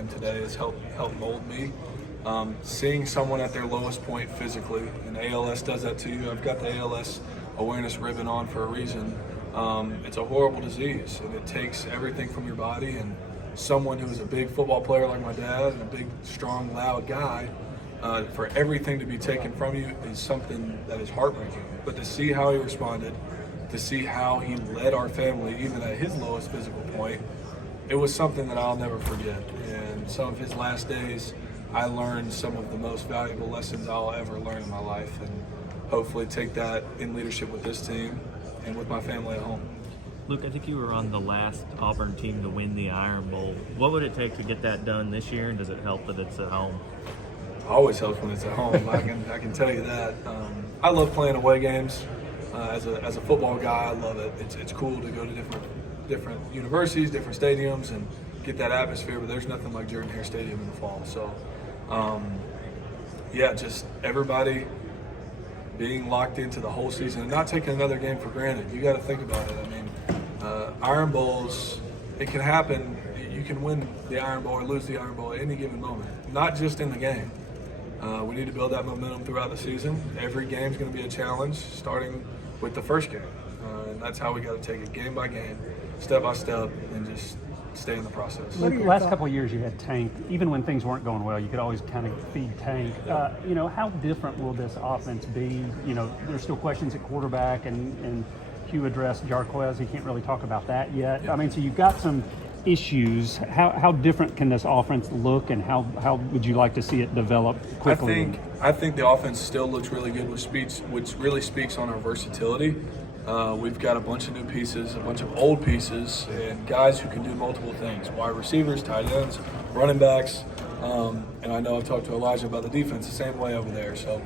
am today has helped mold me. Seeing someone at their lowest point physically, and ALS does that to you. I've got the ALS awareness ribbon on for a reason. It's a horrible disease, and it takes everything from your body. And someone who is a big football player like my dad and a big, strong, loud guy, for everything to be taken from you is something that is heartbreaking. But to see how he responded, to see how he led our family, even at his lowest physical point, it was something that I'll never forget. And some of his last days, I learned some of the most valuable lessons I'll ever learn in my life, and hopefully take that in leadership with this team and with my family at home. Luke, I think you were on the last Auburn team to win the Iron Bowl. What would it take to get that done this year, and does it help that it's at home? Always helps when it's at home. I can tell you that. I love playing away games. As a football guy, I love it. It's cool to go to different universities, different stadiums, and get that atmosphere. But there's nothing like Jordan-Hare Stadium in the fall. So, just everybody being locked into the whole season and not taking another game for granted. You got to think about it. I mean, Iron Bowls, it can happen. You can win the Iron Bowl or lose the Iron Bowl at any given moment, not just in the game. We need to build that momentum throughout the season. Every game is going to be a challenge, starting with the first game. And that's how we got to take it game by game, step by step, and just stay in the process. Luke, the last couple of years you had Tank. Even when things weren't going well, you could always kind of feed Tank. How different will this offense be? There's still questions at quarterback, and Hugh addressed Jarquez. He can't really talk about that yet. Yeah. I mean, so you've got some issues. How different can this offense look, and how would you like to see it develop quickly? I think the offense still looks really good, which really speaks on our versatility. We've got a bunch of new pieces, a bunch of old pieces, and guys who can do multiple things. Wide receivers, tight ends, running backs, and I know I've talked to Elijah about the defense the same way over there. So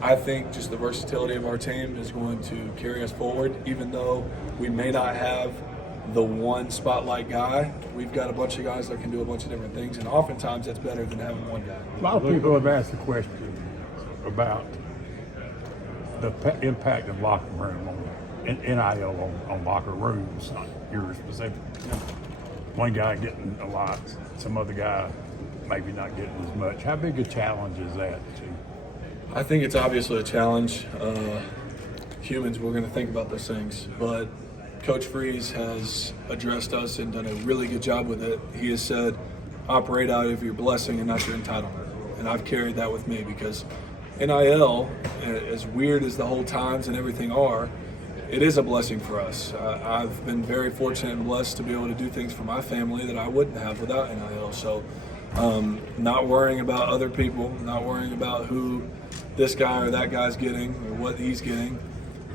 I think just the versatility of our team is going to carry us forward. Even though we may not have the one spotlight guy, we've got a bunch of guys that can do a bunch of different things, and oftentimes that's better than having one guy. A lot of people have asked the question about the impact of locker room on NIL on locker rooms, not yours specifically. One guy getting a lot, some other guy maybe not getting as much. How big a challenge is that to you? I think it's obviously a challenge. Humans, we're going to think about those things, but Coach Freeze has addressed us and done a really good job with it. He has said, operate out of your blessing and not your entitlement. And I've carried that with me because NIL, as weird as the whole times and everything are, it is a blessing for us. I've been very fortunate and blessed to be able to do things for my family that I wouldn't have without NIL. So not worrying about other people, not worrying about who this guy or that guy's getting or what he's getting,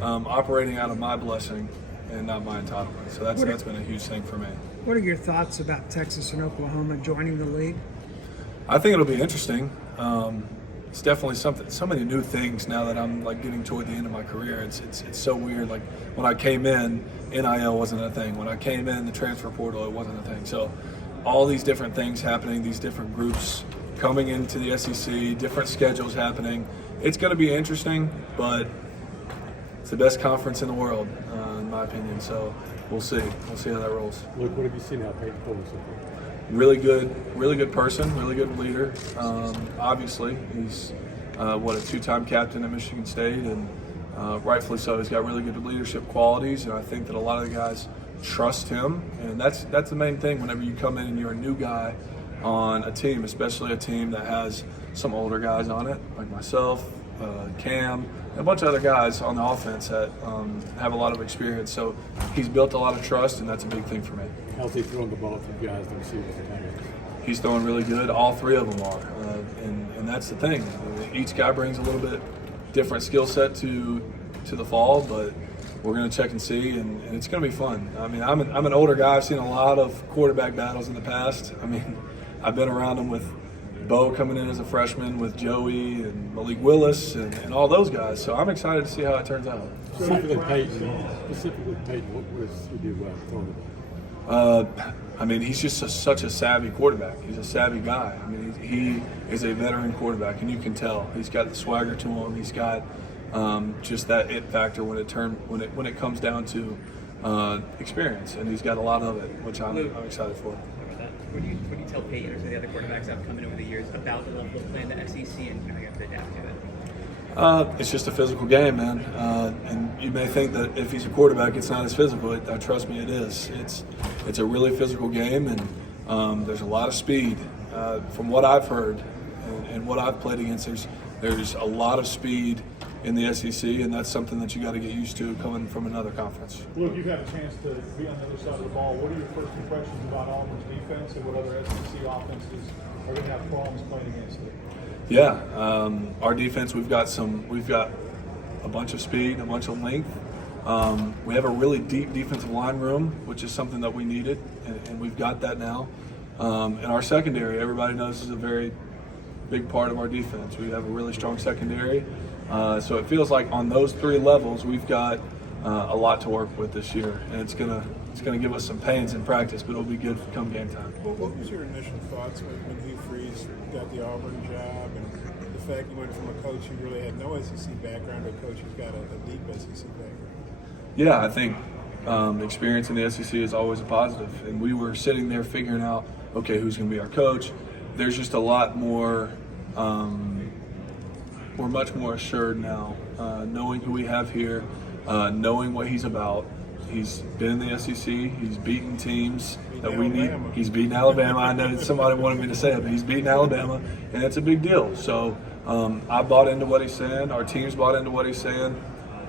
operating out of my blessing and not my entitlement. So that's been a huge thing for me. What are your thoughts about Texas and Oklahoma joining the league? I think it'll be interesting. It's definitely something. So many new things now that I'm getting toward the end of my career. It's so weird. Like when I came in, NIL wasn't a thing. When I came in, the transfer portal, it wasn't a thing. So all these different things happening, these different groups coming into the SEC, different schedules happening. It's going to be interesting, but it's the best conference in the world, in my opinion. So we'll see. We'll see how that rolls. Luke, what have you seen out of Peyton Fuller so far? Really good person, really good leader. Obviously, he's a two-time captain at Michigan State, and rightfully so. He's got really good leadership qualities, and I think that a lot of the guys trust him, and that's the main thing. Whenever you come in and you're a new guy on a team, especially a team that has some older guys on it, like myself, Cam, and a bunch of other guys on the offense that have a lot of experience. So he's built a lot of trust, and that's a big thing for me. How's he throwing the ball to you guys, the receivers? He's throwing really good. All three of them are, and that's the thing. Each guy brings a little bit different skill set to the fall, but we're going to check and see, and it's going to be fun. I mean, I'm an older guy. I've seen a lot of quarterback battles in the past. I mean, I've been around them with Bo coming in as a freshman, with Joey and Malik Willis and all those guys. So I'm excited to see how it turns out. Specifically Peyton, what was he do well throwing the ball? I mean, he's just such a savvy quarterback. He's a savvy guy. I mean, he is a veteran quarterback, and you can tell. He's got the swagger to him. He's got just that it factor when it comes down to experience, and he's got a lot of it, which I'm excited for. What do you tell Peyton or some of the other quarterbacks that have come in over the years about the level of play in the SEC and how you have to adapt to it? It's just a physical game, man. And you may think that if he's a quarterback, it's not as physical. Trust me, it is. It's a really physical game, and there's a lot of speed. From what I've heard and what I've played against, there's a lot of speed in the SEC, and that's something that you got to get used to coming from another conference. Look, you've had a chance to be on the other side of the ball. What are your first impressions about Auburn's defense and what other SEC offenses are going to have problems playing against it? Yeah, our defense, we've got a bunch of speed, a bunch of length. We have a really deep defensive line room, which is something that we needed, and we've got that now. And our secondary, everybody knows, is a very big part of our defense. We have a really strong secondary. So it feels like on those three levels, we've got a lot to work with this year, and it's gonna give us some pains in practice, but it'll be good come game time. What was your initial thoughts when Hugh Freeze got the Auburn job, and the fact you went from a coach who really had no SEC background to a coach who's got a deep SEC background? Yeah, I think experience in the SEC is always a positive, and we were sitting there figuring out, okay, who's going to be our coach. There's just a lot more. We're much more assured now, knowing who we have here, knowing what he's about. He's been in the SEC. He's beaten teams that we need. He's beaten Alabama. I know somebody wanted me to say it, but he's beaten Alabama, and it's a big deal. So I bought into what he's saying. Our team's bought into what he's saying,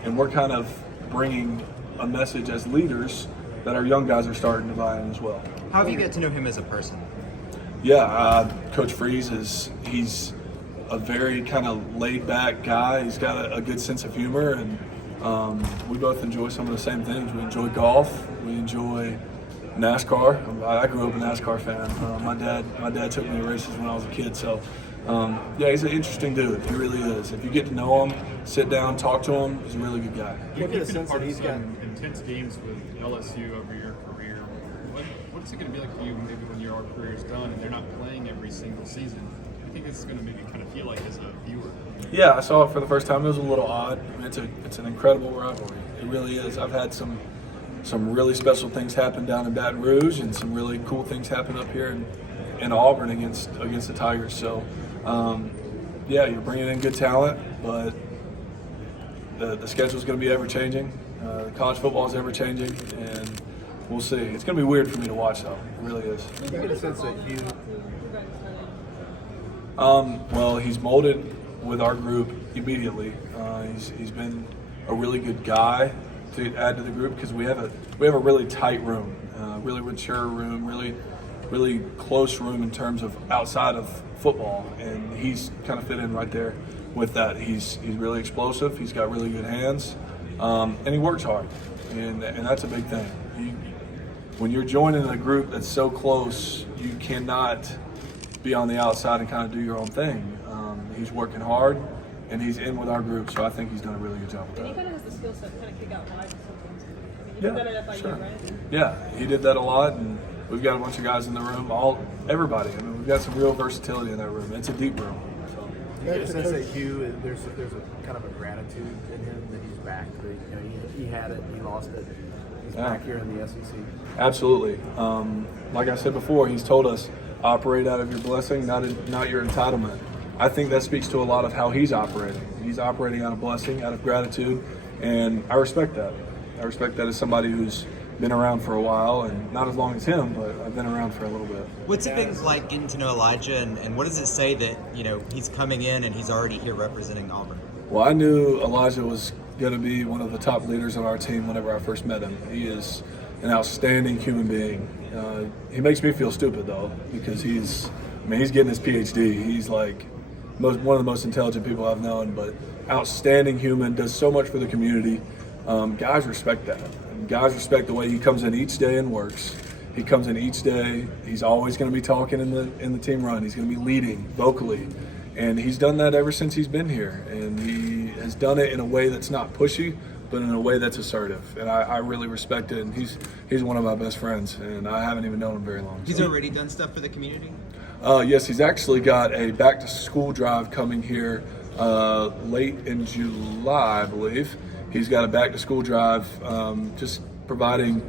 and we're kind of bringing a message as leaders that our young guys are starting to buy in as well. How have you get to know him as a person? Yeah, Coach Freeze he's a very kind of laid-back guy. He's got a good sense of humor, and we both enjoy some of the same things. We enjoy golf. We enjoy NASCAR. I grew up a NASCAR fan. My dad took me to races when I was a kid. So, yeah, he's an interesting dude. He really is. If you get to know him, sit down, talk to him, he's a really good guy. You get a sense that he's got intense games with LSU over your career. What's it going to be like for you maybe when your career is done and they're not playing every single season? I think it's going to maybe kind of feel like as a viewer. Yeah, I saw it for the first time. It was a little odd. I mean, it's an incredible rivalry. It really is. I've had some really special things happen down in Baton Rouge, and some really cool things happen up here in Auburn against the Tigers. So, yeah, you're bringing in good talent, but the schedule's going to be ever changing. College football is ever changing, and we'll see. It's going to be weird for me to watch, though. It really is. You get a sense that Hugh. Well, he's molded with our group immediately. He's been a really good guy to add to the group because we have a really tight room, really mature room, really close room in terms of outside of football, and he's kind of fit in right there with that. He's really explosive. He's got really good hands, and he works hard, and that's a big thing. When you're joining a group that's so close, you cannot be on the outside and kind of do your own thing. He's working hard, and he's in with our group, so I think he's done a really good job with that. And he kind of has the skill set to kind of kick out wide sometimes. I mean, you did that at FIU, right? Yeah, he did that a lot, and we've got a bunch of guys in the room, everybody. I mean, we've got some real versatility in that room. It's a deep room. So. You get a sense that Hugh, there's a kind of a gratitude in him that he's back. He had it, he lost it. He's back here in the SEC. Absolutely. Like I said before, he's told us, operate out of your blessing, not your entitlement. I think that speaks to a lot of how he's operating. He's operating out of blessing, out of gratitude, and I respect that. I respect that as somebody who's been around for a while, and not as long as him, but I've been around for a little bit. What's it been like getting to know Elijah, and what does it say that, he's coming in and he's already here representing Auburn? Well, I knew Elijah was going to be one of the top leaders on our team whenever I first met him. He is an outstanding human being. He makes me feel stupid, though, because he's getting his PhD. He's like one of the most intelligent people I've known, but outstanding human, does so much for the community. Guys respect that. And guys respect the way he comes in each day and works. He comes in each day. He's always going to be talking in the team run. He's going to be leading vocally. And he's done that ever since he's been here. And he has done it in a way that's not pushy, but in a way that's assertive. And I really respect it. And he's one of my best friends, and I haven't even known him very long. He's already done stuff for the community? Yes, he's actually got a back-to-school drive coming here late in July, I believe. He's got a back-to-school drive just providing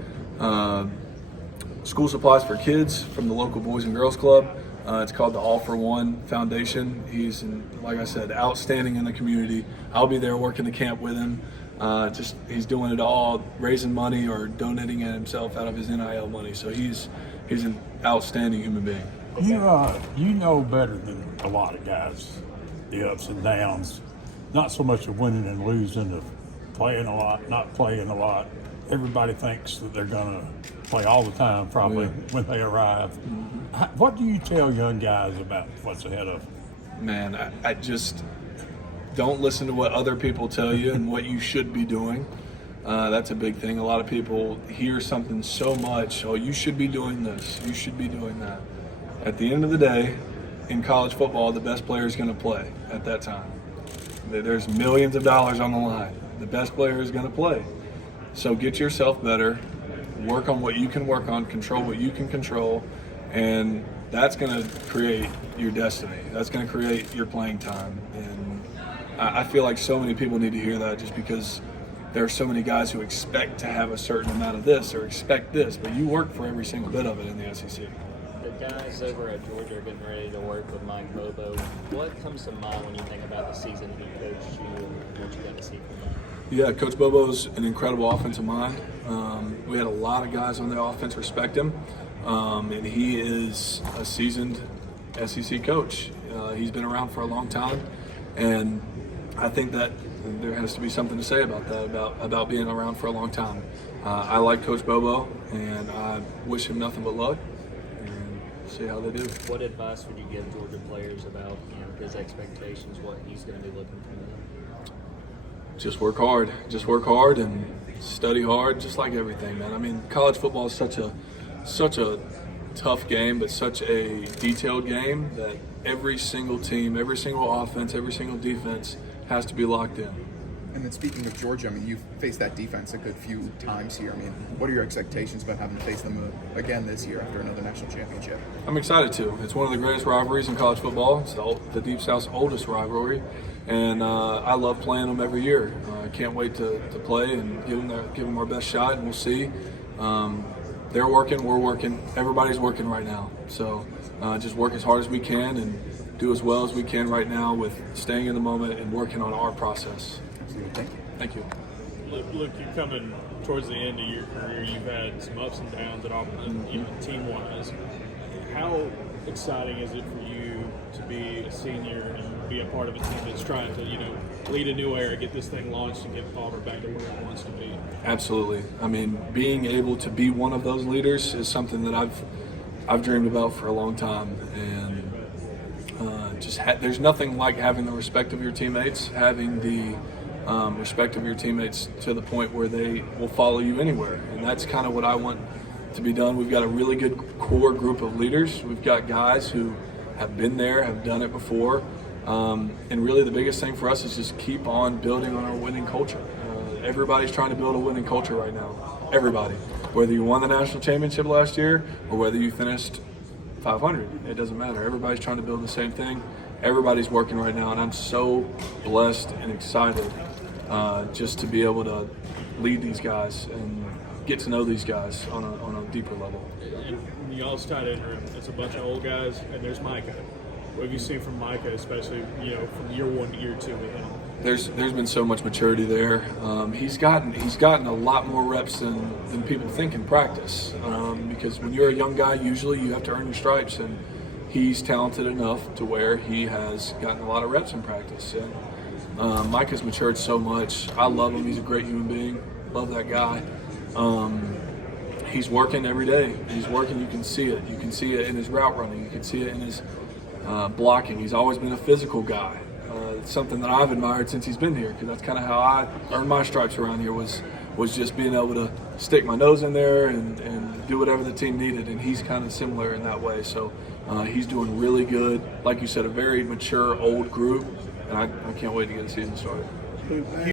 school supplies for kids from the local Boys and Girls Club. It's called the All for One Foundation. He's, like I said, outstanding in the community. I'll be there working the camp with him. He's doing it all, raising money or donating it himself out of his NIL money. So he's an outstanding human being. You know better than a lot of guys the ups and downs, not so much of winning and losing, of playing a lot, not playing a lot. Everybody thinks that they're going to play all the time probably when they arrive. What do you tell young guys about what's ahead of them? Man, I just don't listen to what other people tell you and what you should be doing. That's a big thing. A lot of people hear something so much, oh, you should be doing this, you should be doing that. At the end of the day, in college football, the best player is going to play at that time. There's millions of dollars on the line. The best player is going to play. So get yourself better, work on what you can work on, control what you can control, and that's going to create your destiny. That's going to create your playing time. And I feel like so many people need to hear that, just because there are so many guys who expect to have a certain amount of this or expect this, but you work for every single bit of it in the SEC. The guys over at Georgia are getting ready to work with Mike Bobo. What comes to mind when you think about the season he coached you and what you got to see from him? Yeah, Coach Bobo's an incredible offensive mind. We had a lot of guys on the offense respect him, and he is a seasoned SEC coach. He's been around for a long time, and I think that there has to be something to say about that, about being around for a long time. I like Coach Bobo, and I wish him nothing but luck, and see how they do. What advice would you give Georgia players about his expectations, what he's going to be looking for? Just work hard and study hard, just like everything, man. I mean, college football is such a tough game, but such a detailed game that every single team, every single offense, every single defense has to be locked in. And then speaking of Georgia, I mean, you've faced that defense a good few times here. I mean, what are your expectations about having to face them again this year after another national championship? I'm excited to. It's one of the greatest rivalries in college football. It's the Deep South's oldest rivalry, and I love playing them every year. I can't wait to play and give them our best shot, and we'll see. They're working, we're working, everybody's working right now. So just work as hard as we can and do as well as we can right now with staying in the moment and working on our process. Thank you. Look, you're coming towards the end of your career. You've had some ups and downs at Auburn, even team-wise. How exciting is it for you to be a senior and be a part of a team that's trying to, lead a new era, get this thing launched, and get Auburn back to where it wants to be? Absolutely. I mean, being able to be one of those leaders is something that I've dreamed about for a long time, and there's nothing like having the respect of your teammates, having the respect of your teammates to the point where they will follow you anywhere, and that's kind of what I want to be done. We've got a really good core group of leaders. We've got guys who have been there, have done it before, and really the biggest thing for us is just keep on building on our winning culture. Everybody's trying to build a winning culture right now. Everybody. Whether you won the national championship last year or whether you finished 500, it doesn't matter. Everybody's trying to build the same thing. Everybody's working right now, and I'm so blessed and excited just to be able to lead these guys and get to know these guys on a deeper level. And y'all's tight end room, it's a bunch of old guys, and there's Micah. What have you seen from Micah, especially from year 1 to year 2 with him? There's been so much maturity there. He's gotten a lot more reps than people think in practice. Because when you're a young guy, usually you have to earn your stripes, and he's talented enough to where he has gotten a lot of reps in practice. And Micah's matured so much. I love him. He's a great human being. Love that guy. He's working every day. He's working. You can see it. You can see it in his route running. You can see it in his blocking. He's always been a physical guy. It's something that I've admired since he's been here, because that's kind of how I earned my stripes around here, was just being able to stick my nose in there and do whatever the team needed, and he's kind of similar in that way. So he's doing really good. Like you said, a very mature, old group, and I can't wait to get the season started.